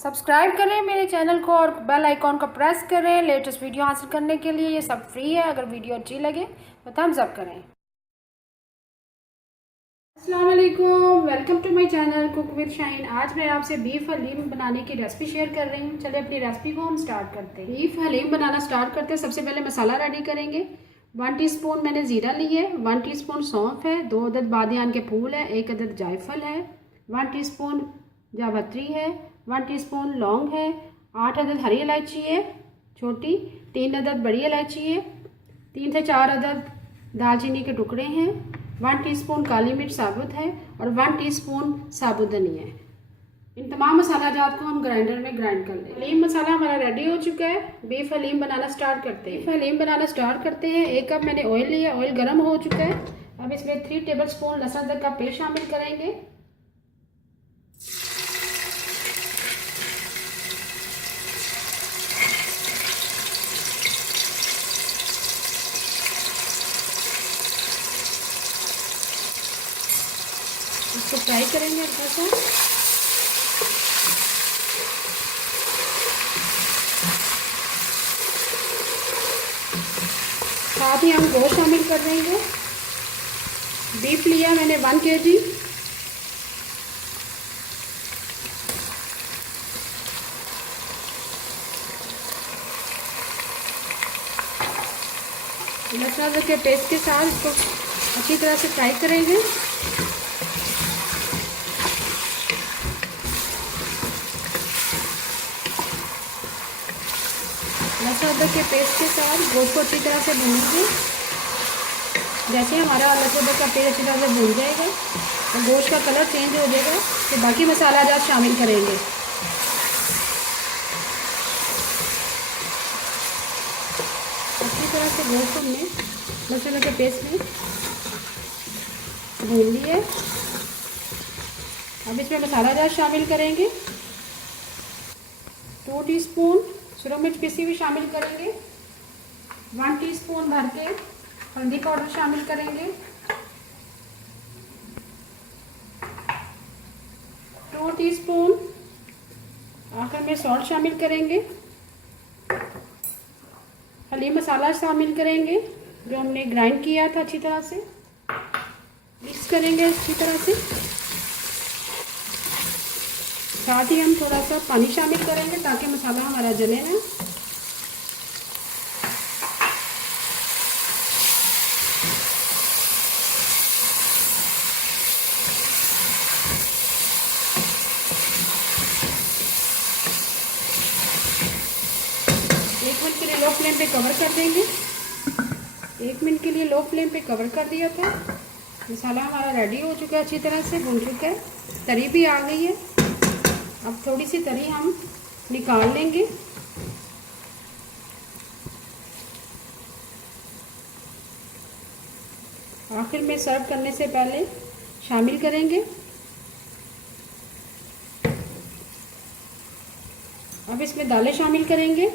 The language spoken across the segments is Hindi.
सब्सक्राइब करें मेरे चैनल को और बेल आइकॉन को प्रेस करें लेटेस्ट वीडियो हासिल करने के लिए। ये सब फ्री है। अगर वीडियो अच्छी लगे तो थम्स अप करें। अस्सलाम वालेकुम, welcome to my channel cook with Shine. आज मैं आपसे बीफ हलीम बनाने की रेसिपी शेयर कर रही हूँ। चलिए अपनी रेसिपी को हम स्टार्ट करते हैं। बीफ हलीम बनाना स्टार्ट करते हैं। सबसे पहले मसाला रेडी करेंगे। 1 टीस्पून मैंने ज़ीरा ली है, 1 टीस्पून सौंफ है, 2 अदद बादियान के फूल है, 1 अदद जायफल है, 1 टीस्पून जावित्री है, 1 टीस्पून लौंग है, 8 अदद हरी इलायची है छोटी, 3 अदद बड़ी इलायची है, 3 से 4 अदद दालचीनी के टुकड़े हैं, 1 टीस्पून काली मिर्च साबुत है और 1 टीस्पून साबुत धनिया है। इन तमाम मसाला जात को हम ग्राइंडर में ग्राइंड कर लेंगे। हलीम मसाला हमारा रेडी हो चुका है। बीफ हलीम बनाना स्टार्ट करते हैं। बीफ हलीम बनाना स्टार्ट करते हैं। 1 कप मैंने ऑयल लिया, ऑयल गर्म हो चुका है। अब इसमें 3 टेबलस्पून लहसुन अदरक का पेस्ट शामिल करेंगे। इसको फ्राई करेंगे हल्का सा। साथ ही हम गोश्त शामिल कर देंगे। बीफ लिया मैंने 1 kg। लहसुन अदरक के पेस्ट के साथ इसको अच्छी तरह से फ्राई करेंगे। लहसुन अदरक के पेस्ट के साथ गोश्त को अच्छी तरह से भूनेंगे। जैसे हमारा लहसुन अदरक का पेस्ट अच्छी तरह से भून जाएगा और गोश्त का कलर चेंज हो जाएगा तो बाकी मसाला जात शामिल करेंगे। अच्छी तरह से गोश्त को हमने लहसुन अदरक के पेस्ट में भून लिए। अब इसमें मसाला जात शामिल करेंगे। 2 टीस्पून सूरज मिर्च पिसी हुई शामिल करेंगे। 1 टीस्पून भर के हल्दी पाउडर शामिल करेंगे। 2 टीस्पून आखिर में सॉल्ट शामिल करेंगे। हलीम मसाला शामिल करेंगे जो हमने ग्राइंड किया था। अच्छी तरह से मिक्स करेंगे अच्छी तरह से। साथ ही हम थोड़ा सा पानी शामिल करेंगे ताकि मसाला हमारा जले ना। एक मिनट के लिए लो फ्लेम पे कवर कर देंगे। 1 मिनट के लिए लो फ्लेम पे कवर कर दिया था। मसाला हमारा रेडी हो चुका है, अच्छी तरह से भून चुका है, तरी भी आ गई है। अब थोड़ी सी तरी हम निकाल लेंगे। आखिर में सर्व करने से पहले शामिल करेंगे। अब इसमें दालें शामिल करेंगे।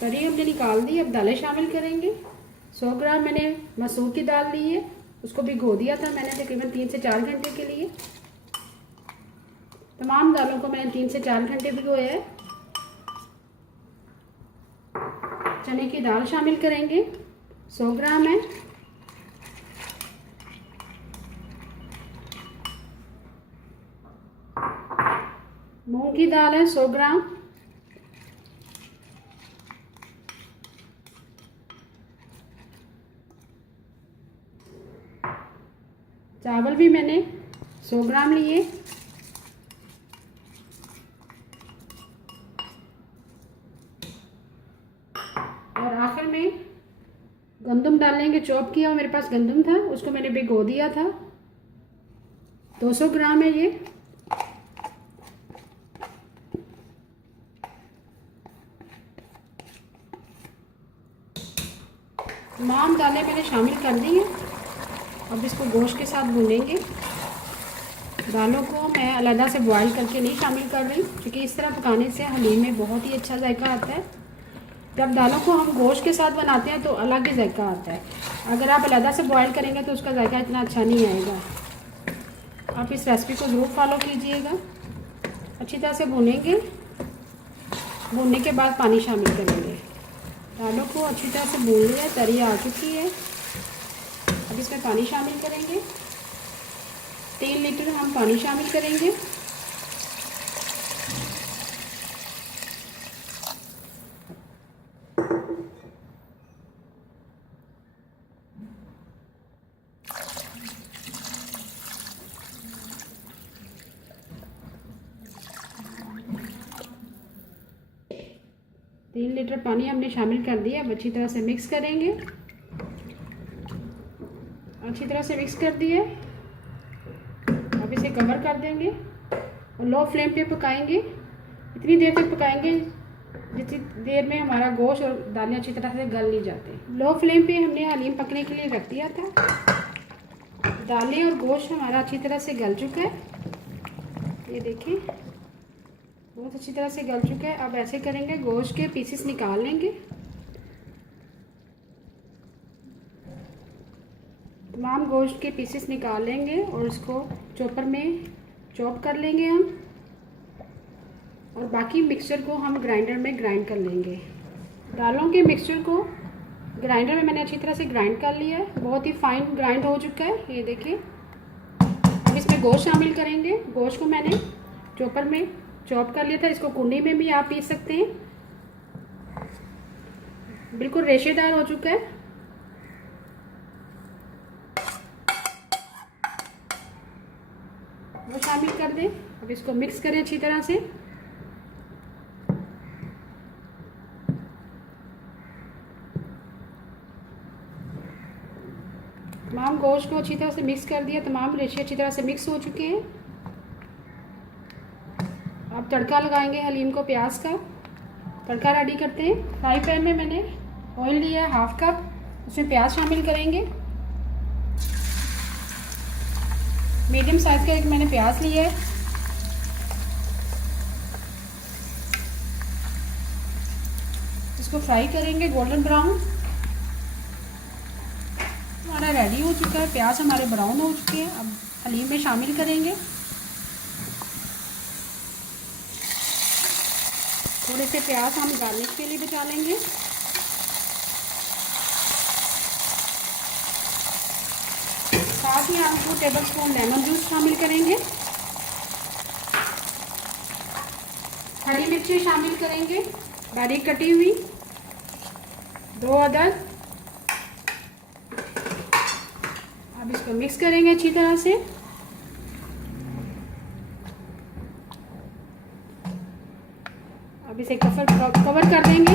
तरी हमने निकाल दी, अब दालें शामिल करेंगे। 100 ग्राम मैंने मसूर की दाल ली है, उसको भिगो दिया था मैंने तकरीबन 3 से 4 घंटे के लिए। तमाम दालों को मैंने 3 से 4 घंटे भिगोया है। चने की दाल शामिल करेंगे, 100 ग्राम है। मूंग की दाल है 100 ग्राम। चावल भी मैंने 100 ग्राम लिए। और आखिर में गंदम डालेंगे, चॉप किया मेरे पास गंदम था, उसको मैंने भिगो दिया था। 200 ग्राम है ये। तमाम दालें मैंने शामिल कर दी हैं। अब इसको गोश्त के साथ भूनेंगे। दालों को मैं अलग से बॉईल करके नहीं शामिल कर रही क्योंकि इस तरह पकाने से हलीम में बहुत ही अच्छा जायका आता है। जब दालों को हम गोश्त के साथ बनाते हैं तो अलग ही जायका आता है। अगर आप अलग से बॉईल करेंगे तो उसका जायका इतना अच्छा नहीं आएगा। आप इस रेसिपी को ज़रूर फॉलो कीजिएगा। अच्छी तरह से भूनेंगे, भूनने के बाद पानी शामिल करेंगे। दालों को अच्छी तरह से भून लिया, तरी आ चुकी है। अब इसमें पानी शामिल करेंगे। 3 लीटर हम पानी शामिल करेंगे। तीन लीटर पानी हमने शामिल कर दिया। अब अच्छी तरह से मिक्स करेंगे। अच्छी तरह से मिक्स कर दिए। अब इसे कवर कर देंगे और लो फ्लेम पे पकाएंगे। इतनी देर तक पकाएंगे जितनी देर में हमारा गोश्त और दालें अच्छी तरह से गल नहीं जाते। लो फ्लेम पे हमने हलीम पकने के लिए रख दिया था। दालें और गोश्त हमारा अच्छी तरह से गल चुका है। ये देखें, बहुत अच्छी तरह से गल चुका है। अब ऐसे करेंगे, गोश्त के पीसेस निकाल लेंगे। तमाम गोश्त के पीसेस निकाल लेंगे और इसको चॉपर में चॉप कर लेंगे हम। और बाकी मिक्सचर को हम ग्राइंडर में ग्राइंड कर लेंगे। दालों के मिक्सचर को ग्राइंडर में मैंने अच्छी तरह से ग्राइंड कर लिया है। बहुत ही फाइन ग्राइंड हो चुका है, ये देखिए। अब इसमें गोश्त शामिल करेंगे। गोश्त को मैंने चॉपर में चॉप कर लिया था। इसको कुंडी में भी आप पीस सकते हैं। बिल्कुल रेशेदार हो चुका है। वो शामिल कर दें। अब इसको मिक्स करें अच्छी तरह से। तमाम गोश्त को अच्छी तरह से मिक्स कर दिया। तमाम रेशे अच्छी तरह से मिक्स हो चुके हैं। अब तड़का लगाएंगे हलीम को, प्याज का तड़का रेडी करते हैं। फ्राई पैन में मैंने ऑयल लिया है 1/2 कप। उसमें प्याज शामिल करेंगे। मीडियम साइज का एक मैंने प्याज लिया है। इसको फ्राई करेंगे गोल्डन ब्राउन। हमारा रेडी हो चुका है। प्याज हमारे ब्राउन हो चुके हैं। अब हलीम में शामिल करेंगे। थोड़े से प्याज हम गार्निश के लिए बचा लेंगे। साथ ही हम 2 टेबलस्पून लेमन जूस शामिल करेंगे। हरी मिर्ची शामिल करेंगे बारीक कटी हुई, 2 अदद। अब इसको मिक्स करेंगे अच्छी तरह से। अब इसे कवर कर देंगे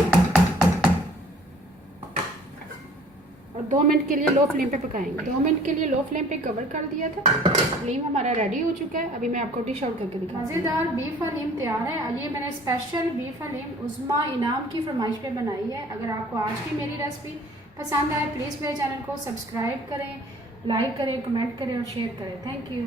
और 2 मिनट के लिए लो फ्लेम पे पकाएंगे। 2 मिनट के लिए लो फ्लेम पे कवर कर दिया था। हलीम हमारा रेडी हो चुका है। अभी मैं आपको डिश आउट करके दिखाऊंगी। मज़ेदार बीफ हलीम तैयार है। ये मैंने स्पेशल बीफ हलीम उज़्मा इनाम की फरमाइश पे बनाई है। अगर आपको आज की मेरी रेसिपी पसंद आए, प्लीज़ मेरे चैनल को सब्सक्राइब करें, लाइक करें, कमेंट करें और शेयर करें। Thank you.